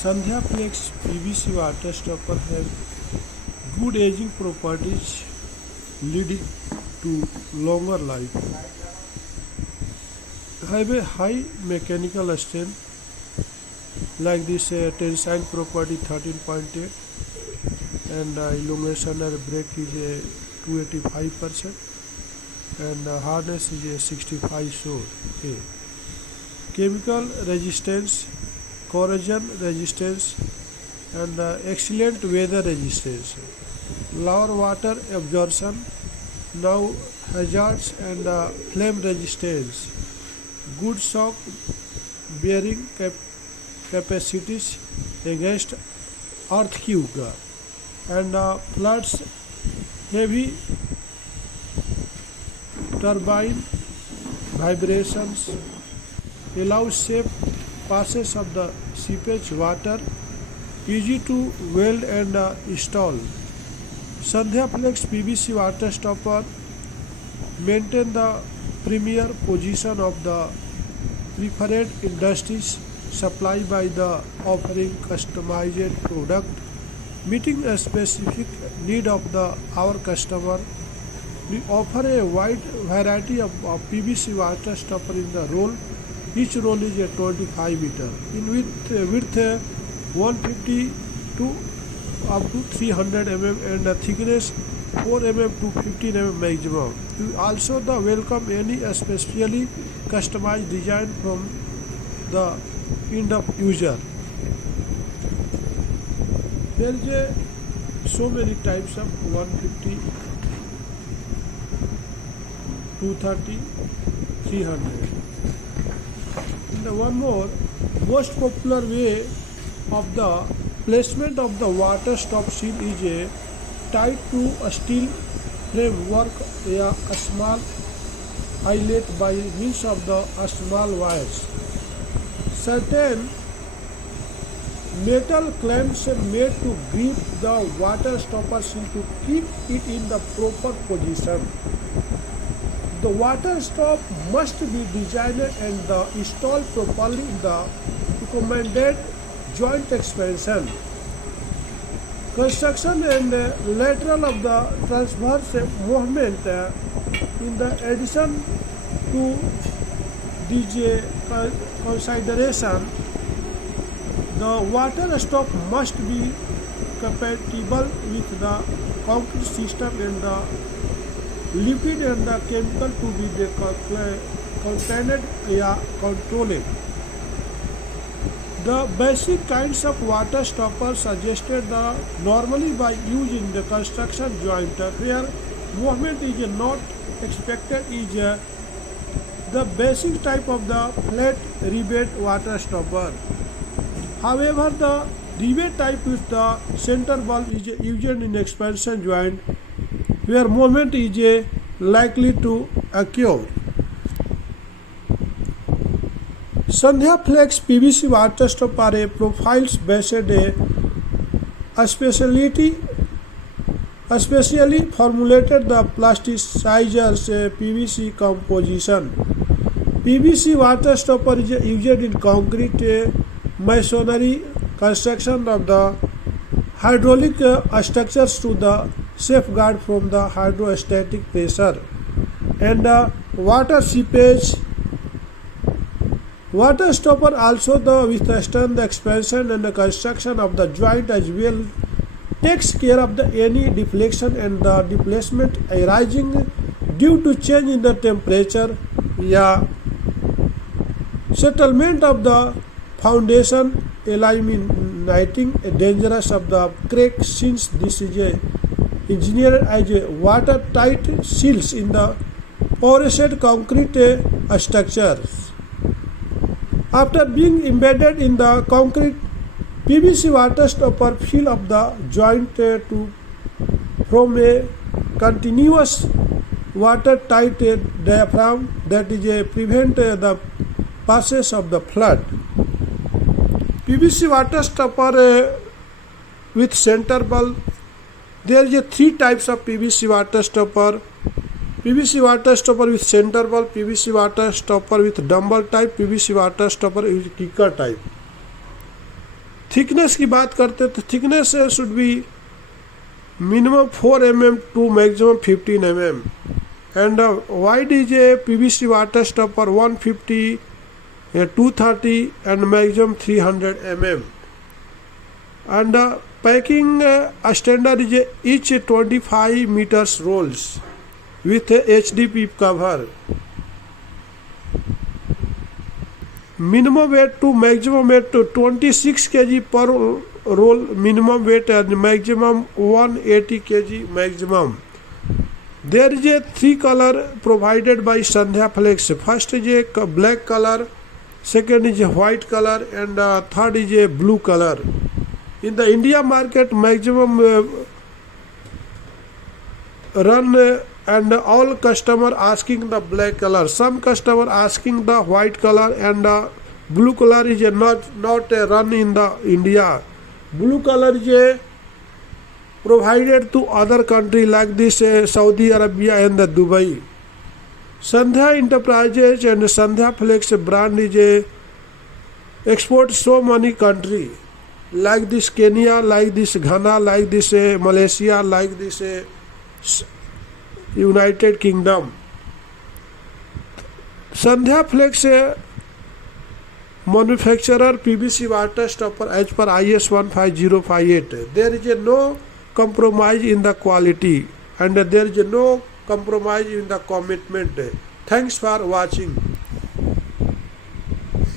Sandhya Flex PVC water stopper have good aging properties leading to longer life. Have a high mechanical strength like this tensile property 13.8 and elongation or break is a 285% and hardness is a 65 so A. Chemical resistance, corrosion resistance and excellent weather resistance. Lower water absorption, now hazards and flame resistance. Good shock bearing capacities against earthquake and floods. Heavy turbine vibrations allows safe passage of the seepage water, easy to weld and install. Sandhya Flex PVC water stopper maintain the premier position of the preferred industries supplied by the offering customized product meeting a specific need of our customer. We offer a wide variety of PVC water stopper in the roll. Each roll is a 25 meter in width 150 to up to 300 mm and thickness 4 mm to 15 mm maximum. We also welcome any specially customized design from the end of user. There is so many types of 150, 230, 300. And one more, most popular way of the placement of the water stop seal is tied to a steel framework via a small eyelet by means of the small wires. Certain metal clamps are made to grip the water stopper seal to keep it in the proper position. The water stop must be designed and installed properly in the recommended joint expansion. Construction and lateral of the transverse movement in the addition to these consideration, the water stop must be compatible with the concrete system and the liquid and the chemical to be contained or controlled. The basic kinds of water stoppers suggested normally by use in the construction joint where movement is not expected is the basic type of the flat rebate water stopper. However, the rebate type with the center valve is used in expansion joint where movement is likely to occur. Sandhya Flex PVC water stopper are profiles based especially formulated the plasticizers PVC composition. PVC water stopper is used in concrete masonry construction of the hydraulic structures to the safeguard from the hydrostatic pressure and water seepage. Water stopper also withstand the expansion and the construction of the joint as well, takes care of any deflection and the displacement arising due to change in the temperature या settlement of the foundation, eliminating a dangerous of the crack since this is engineered as watertight seals in the porous concrete structures. After being embedded in the concrete, PVC water stopper fill up the joint from a continuous watertight diaphragm that is prevent the passage of the flood. PVC water stopper with center valve. There is three types of PVC water stopper. PVC water stopper with center valve, PVC water stopper with dumbbell type, PVC water stopper with kicker type. Thickness की बात करते तो thickness should be minimum 4 mm to maximum 15 mm, and wide is a PVC water stopper 150, 230 and maximum 300 mm, and packing standard is each 25 meters rolls with HDP cover. Minimum weight to maximum weight to 26 kg per roll minimum weight and maximum 180 kg maximum. There is a 3 color provided by Sandhya Flex. First is a black color, second is a white color, and third is a blue color. In the India market, maximum run and all customer asking the black color. Some customer asking the white color, and blue color is not a run in the India. Blue color is provided to other country like this Saudi Arabia and the Dubai. Sandhya Enterprises and Sandhya Flex brand is a export so many country like this Kenya, like this Ghana, like this Malaysia, like this United Kingdom. Sandhya Flex manufacturer PVC water stopper as per IS 15058. There is no compromise in the quality and there is no compromise in the commitment. Thanks for watching.